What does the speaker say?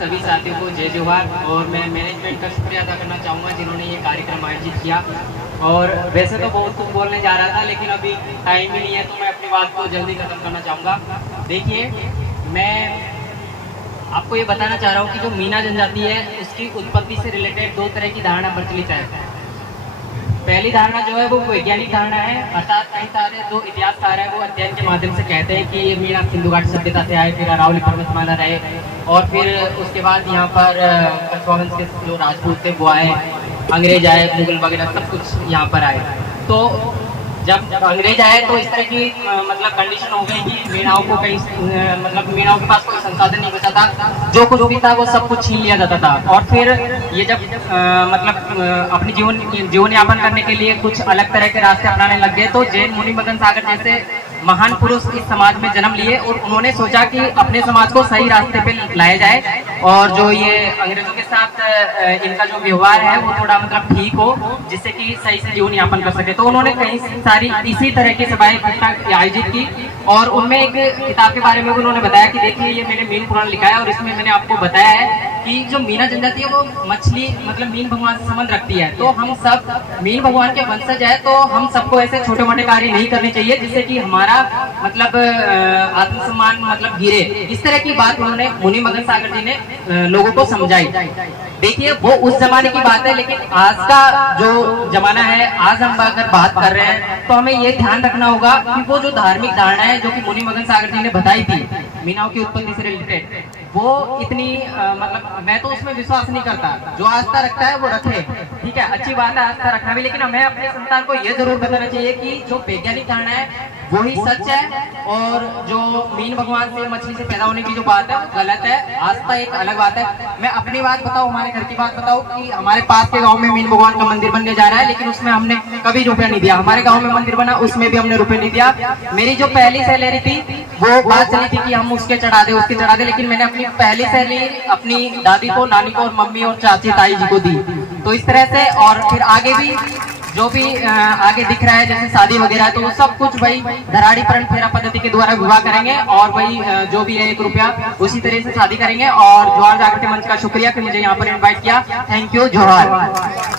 सभी साथियों को जय जोहार। और मैं मैनेजमेंट का शुक्रिया अदा करना चाहूँगा जिन्होंने ये कार्यक्रम आयोजित किया। और वैसे तो बहुत कुछ बोलने जा रहा था लेकिन अभी टाइम ही नहीं है, तो मैं अपनी बात को जल्दी खत्म करना चाहूँगा। देखिए, मैं आपको ये बताना चाह रहा हूँ कि जो मीना जनजाति है उसकी उत्पत्ति से रिलेटेड दो तरह की धारणा प्रचलित है। पहली धारणा जो है वो वैज्ञानिक धारणा है, अर्थात कई सारे जो इतिहासकार है वो अध्ययन के माध्यम से कहते हैं कि ये मीना सिंधु घाटी सभ्यता से आए, फिर अरावली पर्वतमाला रहे और फिर उसके बाद यहाँ पर कछवा वंश के जो राजपूत थे वो आए, अंग्रेज आए, मुगल वगैरह सब कुछ यहाँ पर आए। तो जब अंग्रेज आए तो इस तरह की मतलब कंडीशन हो गई कि मीणाओं को कहीं मतलब मीणाओं के पास कोई संसाधन नहीं बचा था, जो कुछ भी था वो सब कुछ छीन लिया जाता था। और फिर ये जब मतलब अपनी जीवन यापन करने के लिए कुछ अलग तरह के रास्ते अपनाने लग गए, तो जैन मुनि मदन सागर जैसे महान पुरुष इस समाज में जन्म लिए और उन्होंने सोचा कि अपने समाज को सही रास्ते पे लाया जाए और जो ये अंग्रेजों के साथ इनका जो व्यवहार है वो थोड़ा मतलब ठीक हो, जिससे कि सही से जीवन यापन कर सके। तो उन्होंने कई सारी इसी तरह की सभाएं आयोजित की और उनमें एक किताब के बारे में उन्होंने बताया कि देखिए ये मैंने मीन पुराण लिखा है और इसमें मैंने आपको बताया है कि जो मीना जनजाति है वो मछली मतलब मीन भगवान से संबंध रखती है। तो हम सब मीन भगवान के वंशज है, तो हम सबको ऐसे छोटे मोटे कार्य नहीं करने चाहिए जिससे कि हमारा मतलब आत्मसम्मान मतलब गिरे। इस तरह की बात उन्होंने मुनि मदन सागर जी ने लोगों को समझाई। देखिए, वो उस जमाने की बात है, लेकिन आज का जो जमाना है, आज हम अगर बात कर रहे हैं तो हमें ये ध्यान रखना होगा कि वो जो धार्मिक धारणा है जो कि मुनि मदन सागर जी ने बताई थी मीनाओं की उत्पत्ति से रिलेटेड, वो इतनी मतलब मैं तो उसमें विश्वास नहीं करता। जो आस्था रखता है वो रखे, ठीक है, अच्छी बात है आस्था रखना भी, लेकिन हमें अपने संतान को ये जरूर बताना चाहिए कि जो वैज्ञानिक धारणा है वो ही सच है और जो मीन भगवान से मछली से पैदा होने की जो बात है वो गलत है। आस्था एक अलग बात है। मैं अपनी बात बताऊं, हमारे घर की बात बताऊं कि हमारे पास के गांव में मीन भगवान का मंदिर बनने जा रहा है, लेकिन उसमें हमने कभी रुपया नहीं दिया। हमारे गांव में मंदिर बना, उसमें भी हमने रुपये नहीं दिया। मेरी जो पहली सैलरी थी वो बात चली थी कि हम उसके चढ़ा दे, लेकिन मैंने अपनी पहली सैलरी अपनी दादी को, नानी को और मम्मी और चाची ताई जी को दी। तो इस तरह से और फिर आगे भी जो भी आगे दिख रहा है जैसे शादी वगैरह, तो वो सब कुछ वही धराड़ी प्रण फेरा पद्धति के द्वारा विवाह करेंगे और वही जो भी है 1 रुपया उसी तरह से शादी करेंगे। और जोहार जागृति मंच का शुक्रिया कि मुझे यहाँ पर इनवाइट किया। थैंक यू, जोहार।